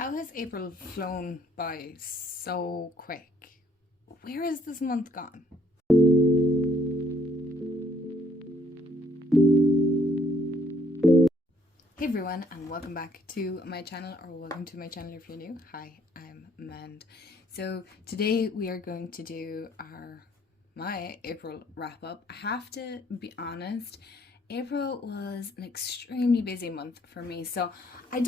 How has April flown by so quick? Where has this month gone? Hey everyone, and welcome back to my channel, or welcome to my channel if you're new. Hi, I'm Mand. So today we are going to do my April wrap up. I have to be honest, April was an extremely busy month for me. So I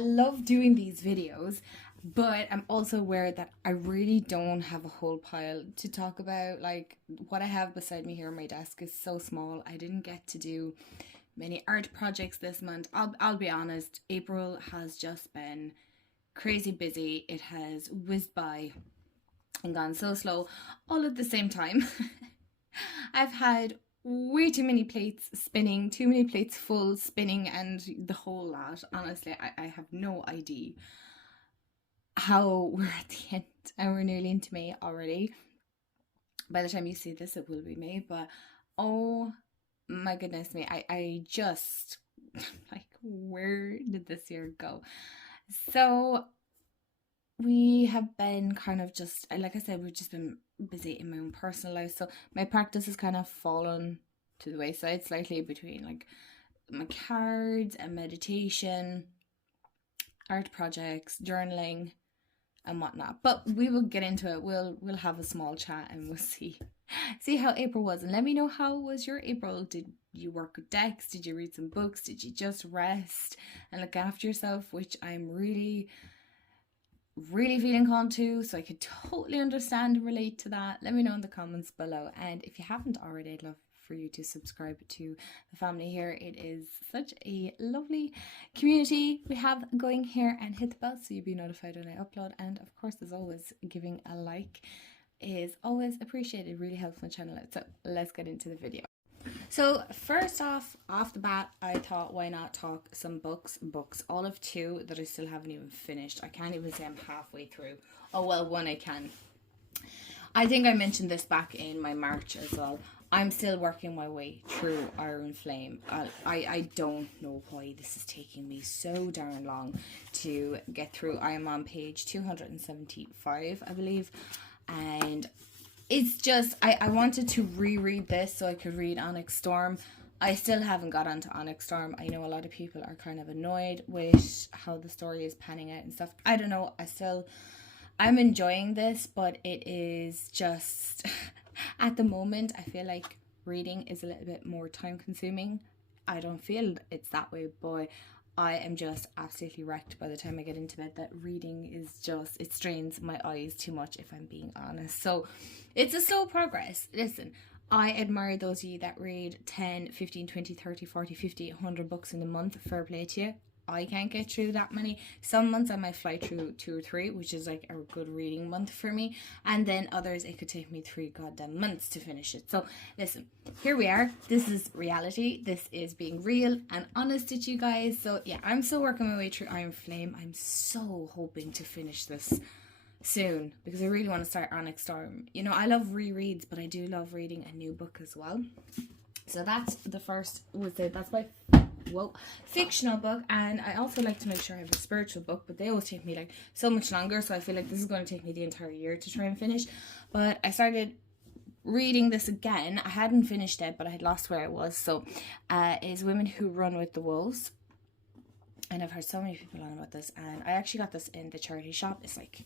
love doing these videos, but I'm also aware that I really don't have a whole pile to talk about. Like, what I have beside me here on my desk is so small. I didn't get to do many art projects this month. I'll be honest, April has just been crazy busy. It has whizzed by and gone so slow all at the same time. I've had way too many plates spinning, too many plates full spinning, and the whole lot. Honestly, I have no idea how we're at the end, and we're nearly into May already. By the time you see this, it will be May, but oh my goodness me, I just like, where did this year go? So we have been kind of just, like I said, we've just been busy in my own personal life. So my practice has kind of fallen to the wayside slightly between like my cards and meditation, art projects, journaling and whatnot. But we will get into it. We'll have a small chat and we'll see how April was. And let me know, how was your April? Did you work with decks? Did you read some books? Did you just rest and look after yourself? Which I'm really feeling called to, so I could totally understand and relate to that. Let me know in the comments below, and if you haven't already, I'd love for you to subscribe to the family here. It is such a lovely community we have going here, and hit the bell so you'll be notified when I upload. And of course, as always, giving a like is always appreciated. It really helps my channel out. So let's get into the video. So first off the bat, I thought, why not talk some books, all of two that I still haven't even finished. I can't even say I'm halfway through. Oh well, one I can. I think I mentioned this back in my March as well. I'm still working my way through Iron Flame. I don't know why this is taking me so darn long to get through. I am on page 275, I believe, and it's just, I wanted to reread this so I could read Onyx Storm. I still haven't got onto Onyx Storm. I know a lot of people are kind of annoyed with how the story is panning out and stuff. I don't know. I'm enjoying this, but it is just, at the moment, I feel like reading is a little bit more time consuming. I don't feel it's that way, but I am just absolutely wrecked by the time I get into bed. That reading is just, it strains my eyes too much, if I'm being honest. So it's a slow progress. Listen, I admire those of you that read 10, 15, 20, 30, 40, 50, 100 books in a month. Fair play to you. I can't get through that many. Some months I might fly through 2 or 3, which is like a good reading month for me. And then others, it could take me 3 goddamn months to finish it. So listen, here we are. This is reality. This is being real and honest with you guys. So yeah, I'm still working my way through Iron Flame. I'm so hoping to finish this soon because I really want to start Onyx Storm. You know, I love rereads, but I do love reading a new book as well. So that's the first, that's my fictional book. And I also like to make sure I have a spiritual book, but they always take me like so much longer, so I feel like this is going to take me the entire year to try and finish. But I started reading this again. I hadn't finished it, but I had lost where I was. So is Women Who Run with the Wolves, and I've heard so many people on about this, and I actually got this in the charity shop. It's like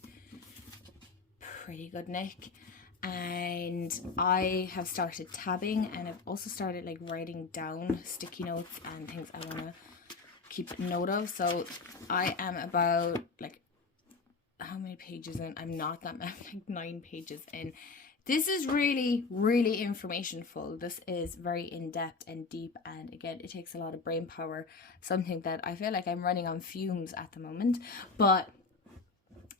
pretty good nick. And I have started tabbing, and I've also started like writing down sticky notes and things I want to keep note of. So I am about like, how many pages in? I'm not that many, like 9 pages in. This is really informationful. This is very in-depth and deep, and again, it takes a lot of brain power, something that I feel like I'm running on fumes at the moment. But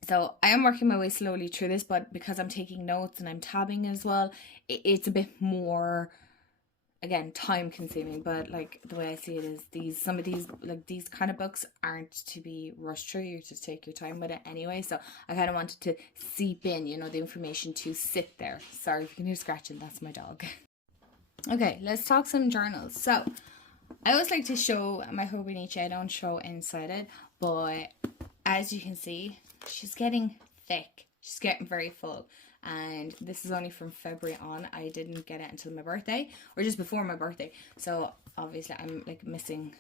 so I am working my way slowly through this, but because I'm taking notes and I'm tabbing as well, it's a bit more, again, time consuming. But like, the way I see it is some of these, like these kind of books, aren't to be rushed through. You just take your time with it anyway. So I kind of wanted to seep in, you know, the information to sit there. Sorry if you can hear scratching, that's my dog. Okay, let's talk some journals. So I always like to show my Hobonichi. I don't show inside it, but as you can see, she's getting thick. She's getting very full. And this is only from February on. I didn't get it until my birthday, or just before my birthday. So obviously I'm like missing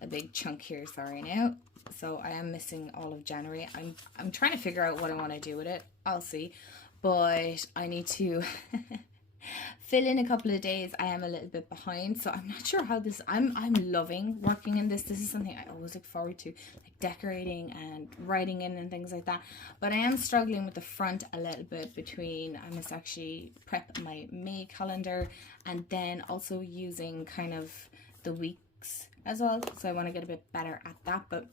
a big chunk here, sorry now. So I am missing all of January. I'm trying to figure out what I want to do with it. I'll see. But I need to fill in a couple of days. I am a little bit behind, so I'm not sure how this, I'm loving working in this. This is something I always look forward to, like decorating and writing in and things like that. But I am struggling with the front a little bit between, I must actually prep my May calendar and then also using kind of the weeks as well. So I want to get a bit better at that. But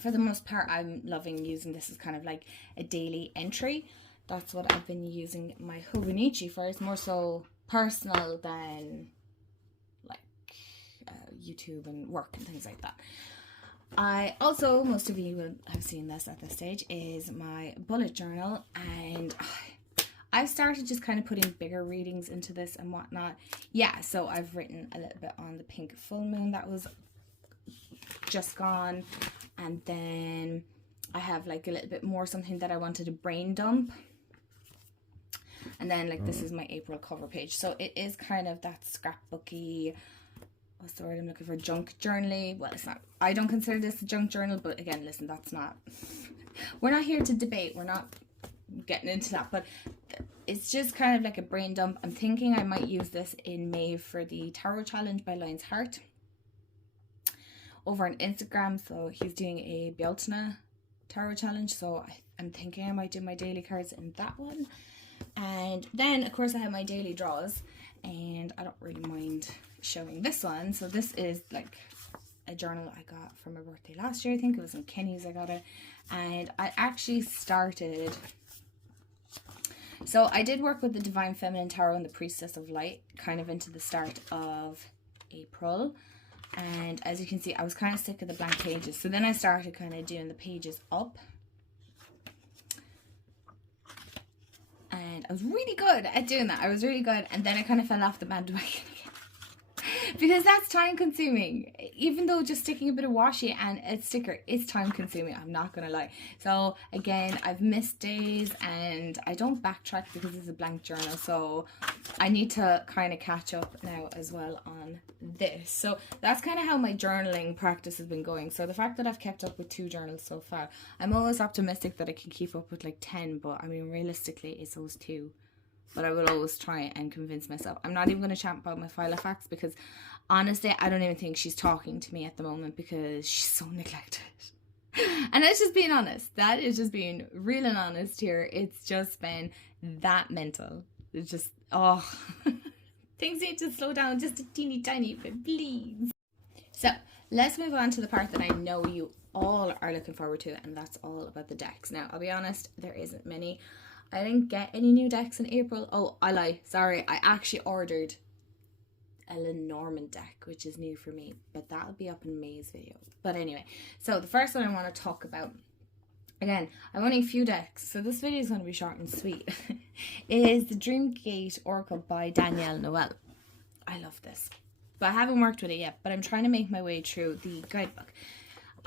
for the most part, I'm loving using this as kind of like a daily entry. That's what I've been using my Hobonichi for. It's more so personal than like YouTube and work and things like that. I also, most of you will have seen this at this stage, is my bullet journal. And I've started just kind of putting bigger readings into this and whatnot. Yeah, so I've written a little bit on the pink full moon that was just gone. And then I have like a little bit more something that I wanted to brain dump. And then like this is my April cover page. So it is kind of that scrapbooky, what's the word I'm looking for, junk journaling. Well, it's not, I don't consider this a junk journal, but again, listen, that's not, we're not here to debate. We're not getting into that, but it's just kind of like a brain dump. I'm thinking I might use this in May for the Tarot Challenge by Lion's Heart over on Instagram. So he's doing a Bealtaine Tarot Challenge. So I'm thinking I might do my daily cards in that one. And then of course I have my daily draws, and I don't really mind showing this one. So this is like a journal I got for my birthday last year. I think it was in Kenny's I got it. And I actually started, so I did work with the Divine Feminine Tarot and the Priestess of Light kind of into the start of April. And as you can see, I was kind of sick of the blank pages. So then I started kind of doing the pages up. And I was really good at doing that. I was really good. And then I kind of fell off the bandwagon again. Because that's time consuming. Even though just sticking a bit of washi and a sticker is time consuming, I'm not going to lie. So again, I've missed days and I don't backtrack because it's a blank journal. So I need to kind of catch up now as well on this. So that's kind of how my journaling practice has been going. So the fact that I've kept up with 2 journals so far, I'm always optimistic that I can keep up with like 10. But I mean, realistically, it's those 2. But I will always try and convince myself. I'm not even going to chat about my Filofax because honestly, I don't even think she's talking to me at the moment because she's so neglected. And that's just being honest. That is just being real and honest here. It's just been that mental. It's just, oh, things need to slow down just a teeny tiny bit, please. So let's move on to the part that I know you all are looking forward to, and that's all about the decks. Now, I'll be honest, there isn't many. I didn't get any new decks in April. Oh, I lie. Sorry. I actually ordered a Lenormand deck, which is new for me. But that'll be up in May's video. But anyway, so the first one I want to talk about, again, I've only a few decks, so this video is going to be short and sweet, is the Dreamgate Oracle by Danielle Noel. I love this. But I haven't worked with it yet, but I'm trying to make my way through the guidebook.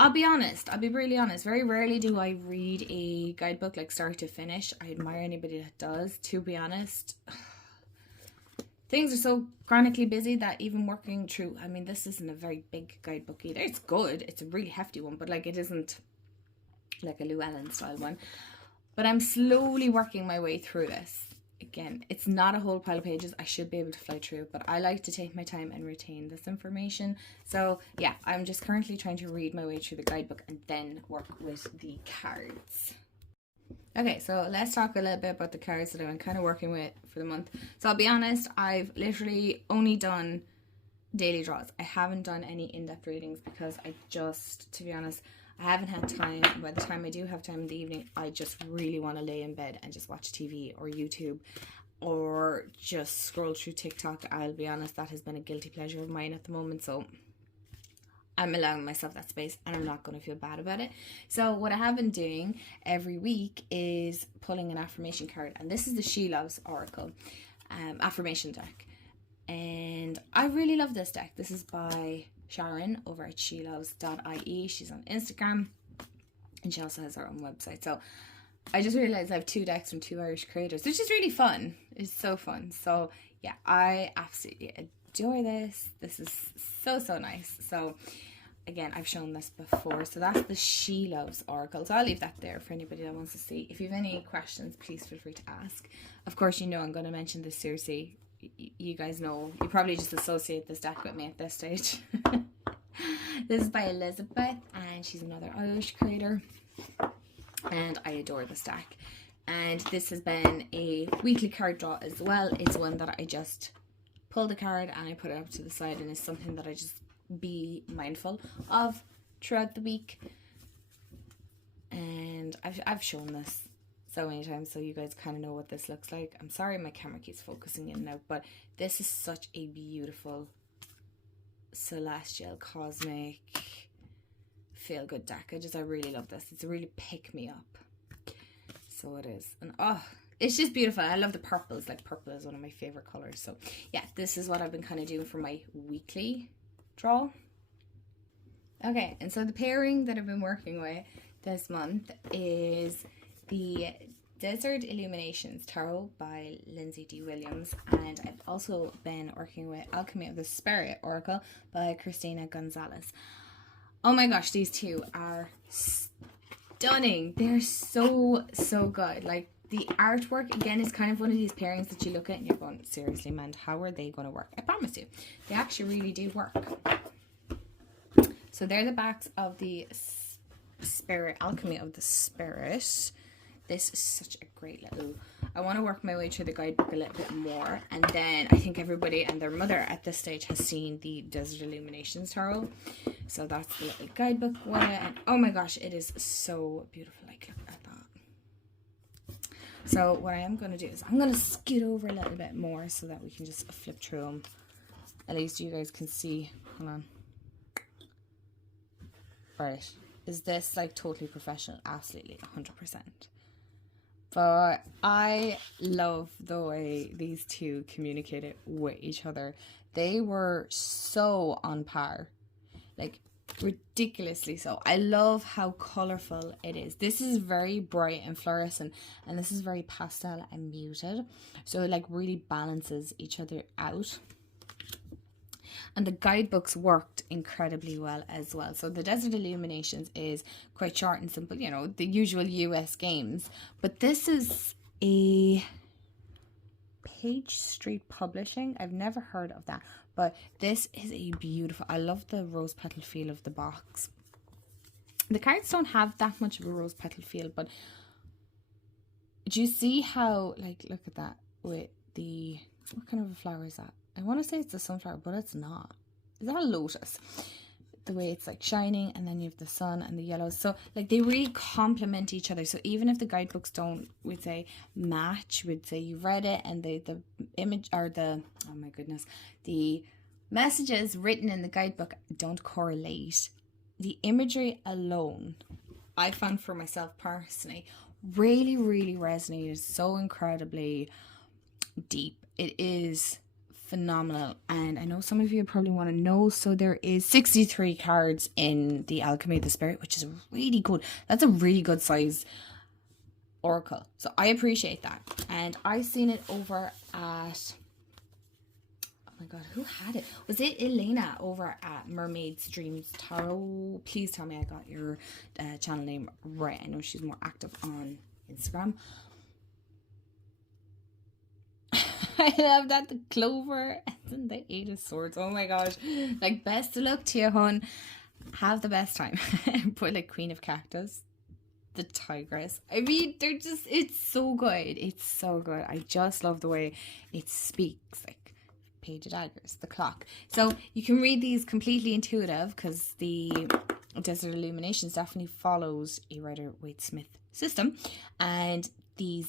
I'll be honest, I'll be really honest, very rarely do I read a guidebook like start to finish. I admire anybody that does, to be honest. Things are so chronically busy that even working through, I mean, this isn't a very big guidebook either. It's good, it's a really hefty one, but like it isn't like a Llewellyn style one. But I'm slowly working my way through this. Again, it's not a whole pile of pages. I should be able to fly through, but I like to take my time and retain this information. So yeah, I'm just currently trying to read my way through the guidebook and then work with the cards. Okay, so let's talk a little bit about the cards that I'm kind of working with for the month. So I'll be honest, I've literally only done daily draws. I haven't done any in-depth readings because I just, to be honest, I haven't had time. By the time I do have time in the evening, I just really want to lay in bed and just watch TV or YouTube or just scroll through TikTok. I'll be honest, that has been a guilty pleasure of mine at the moment. So I'm allowing myself that space and I'm not going to feel bad about it. So what I have been doing every week is pulling an affirmation card. And this is the She Loves Oracle affirmation deck. And I really love this deck. This is by Sharon over at sheloves.ie. She's on Instagram. and she also has her own website. So I just realized I have 2 decks from 2 Irish creators, which is really fun. It's so fun. So yeah, I absolutely adore this. This is so, so nice. So again, I've shown this before. So that's the She Loves Oracle. So I'll leave that there for anybody that wants to see. If you have any questions, please feel free to ask. Of course, you know I'm going to mention this seriously. You guys know, you probably just associate this deck with me at this stage. This is by Elizabeth, and she's another Irish creator. And I adore this deck. And this has been a weekly card draw as well. It's one that I just pull the card and I put it up to the side, and it's something that I just be mindful of throughout the week. And I've shown this so many times, so you guys kind of know what this looks like. I'm sorry my camera keeps focusing in and out, but this is such a beautiful celestial cosmic feel good deck. I really love this. It's a really pick me up. So it is. And oh, it's just beautiful. I love the purples. Like, purple is one of my favorite colors. So yeah, this is what I've been kind of doing for my weekly draw. Okay, and so the pairing that I've been working with this month is the Desert Illuminations Tarot by Lindsay D. Williams, and I've also been working with Alchemy of the Spirit Oracle by Christina Gonzalez. Oh my gosh, these two are stunning. They're so, so good. Like, the artwork, again, is kind of one of these pairings that you look at and you're going, seriously, man, how are they going to work? I promise you, they actually really do work. So they're the backs of the Spirit, Alchemy of the Spirit. This is such a great little... I want to work my way through the guidebook a little bit more. And then I think everybody and their mother at this stage has seen the Desert Illuminations Tarot. So that's the little guidebook one. And oh my gosh, it is so beautiful. Like, look at that. So what I am going to do is I'm going to scoot over a little bit more so that we can just flip through them. At least you guys can see. Hold on. Right. Is this like totally professional? Absolutely, 100%. But I love the way these two communicated with each other. They were so on par. Like, ridiculously so. I love how colourful it is. This is very bright and fluorescent, and this is very pastel and muted. So it like really balances each other out. And the guidebooks worked incredibly well as well. So the Desert Illuminations is quite short and simple, you know, the usual US games. But this is a Page Street Publishing. I've never heard of that. But this is a beautiful... I love the rose petal feel of the box. The cards don't have that much of a rose petal feel, but do you see how, like, look at that with the... What kind of a flower is that? I want to say it's a sunflower, but it's not. Is that a lotus? The way it's like shining, and then you have the sun and the yellows. So like they really complement each other. So even if the guidebooks don't, we'd say, match, we'd say you've read it and the image or the, oh my goodness, the messages written in the guidebook don't correlate. The imagery alone, I found for myself personally, really, really resonated so incredibly deep. It is phenomenal, and I know some of you probably want to know. So there is 63 cards in the Alchemy of the Spirit, which is really good. That's a really good size oracle, so I appreciate that. And I seen it over at, oh my god, who had it? Was it Elena over at Mermaid's Dreams Tarot? Please tell me I got your channel name right. I know she's more active on Instagram. I love that, the clover and then the 8 of Swords. Oh my gosh, like, best of luck to you, hon. Have the best time. Put like Queen of Cactus, the Tigress. I mean, they're just, it's so good. It's so good. I just love the way it speaks. Like Page of Daggers, the clock. So you can read these completely intuitive, because the Desert Illuminations definitely follows a Rider-Waite-Smith system, and the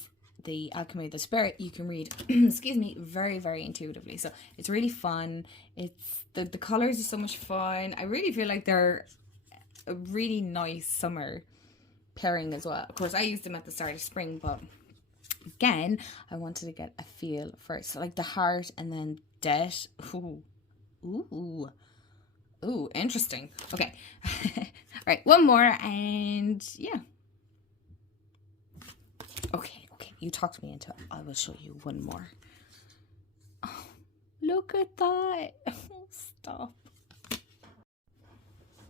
Alchemy of the Spirit, you can read, excuse me, very, very intuitively. So it's really fun. It's the colors are so much fun. I really feel like they're a really nice summer pairing as well. Of course, I used them at the start of spring, but again, I wanted to get a feel first. So like the heart and then death. Ooh, interesting. Okay. Right, one more, and yeah. Okay, you talked me into it. I will show you one more. Oh, look at that. Stop.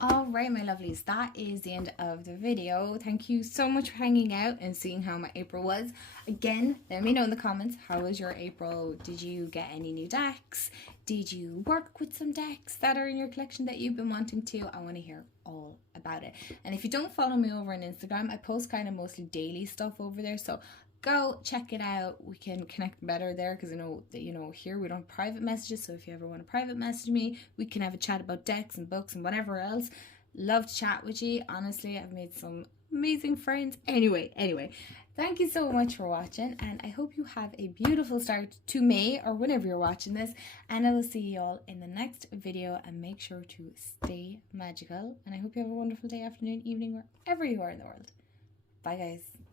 Alright, my lovelies, that is the end of the video. Thank you so much for hanging out and seeing how my April was. Again, let me know in the comments, how was your April? Did you get any new decks? Did you work with some decks that are in your collection that you've been wanting to? I want to hear all about it. And if you don't follow me over on Instagram, I post kind of mostly daily stuff over there, so go check it out. We can connect better there, because I know that, you know, here we don't have private messages, so if you ever want to private message me, we can have a chat about decks and books and whatever else. Love to chat with you. Honestly, I've made some amazing friends. Anyway, thank you so much for watching, and I hope you have a beautiful start to May, or whenever you're watching this, and I will see you all in the next video, and make sure to stay magical, and I hope you have a wonderful day, afternoon, evening, wherever you are in the world. Bye guys.